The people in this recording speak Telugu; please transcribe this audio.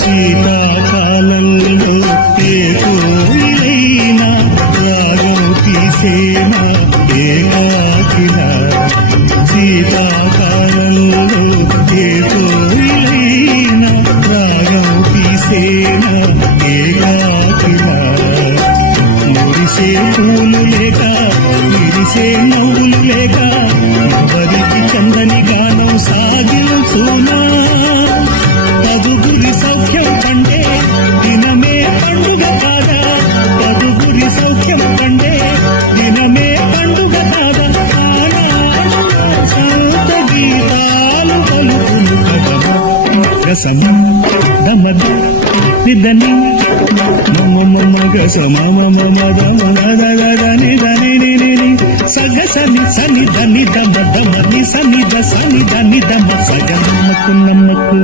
శీతాకాలంలో ఏ కోయిలైనా రాగం తీసేనా ఏకాకినా శీతాకాలంలో ఏ కోయిలైనా రాగం తీసేనా ఏకాకినా మురిసే పూలు లేక విరిసే నవ్వులు లేక ఎవరికి చందని గానం సాగించునా పదుగురి సౌఖ్యం కంటే దినమే పండుగ కాదా పదుగురి సౌఖ్యం కంటే దినమే పండుగ కాదా సంత గీతాలు పలుకులు కదమా రసన దమద నిదని సగసని సని దని దమ దమ ని సని ద సని దని దమ సగ నమ్మకు